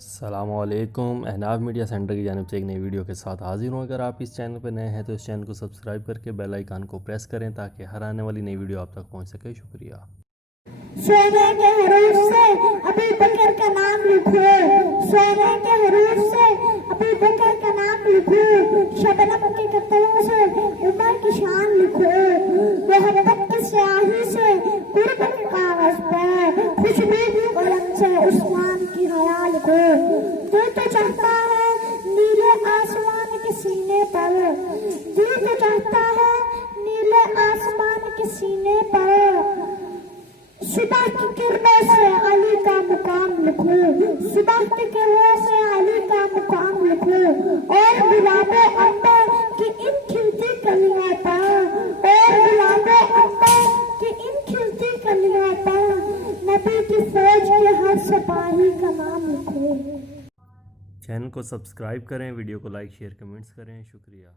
السلام علیکم، احناف میڈیا سینٹر کی جانب سے ایک نئی ویڈیو کے ساتھ حاضر ہوں۔ اگر آپ اس چینل پہ نئے ہیں تو اس چینل کو سبسکرائب کر کے بیل آئیکن کو پریس کریں تاکہ ہر آنے والی نئی ویڈیو آپ تک پہنچ سکے۔ شکریہ۔ سونے کے حروف سے ابو بکر کا نام لکھو، سونے کے حروف سے ابو بکر کا نام لکھو، شبنم کے قطروں سے عمر کی شان لکھو، محبت کی سیاہی سے قرب کے کاغذ پہ خوشبو کی قلم سے عثمان کی حیا لکھو۔ دل تو چاہتا ہے نیلے آسمان کے سینے پر، دل تو چاہتا ہے نیلے آسمان کے سینے پر، صبح کی کرنوں سے علی کا مقام لکھو، صبح کی کرنوں سے علی کا مقام لکھو، اور گلاب عنبر کی ان کھلتی کلیوں پر، اور گلاب عنبر کی ان کھلتی کلیوں پر نبی کی فوج کے ہر سپاہی کا نام لکھو۔ چینل کو سبسکرائب کریں، ویڈیو کو لائک شیئر کمنٹس کریں۔ شکریہ۔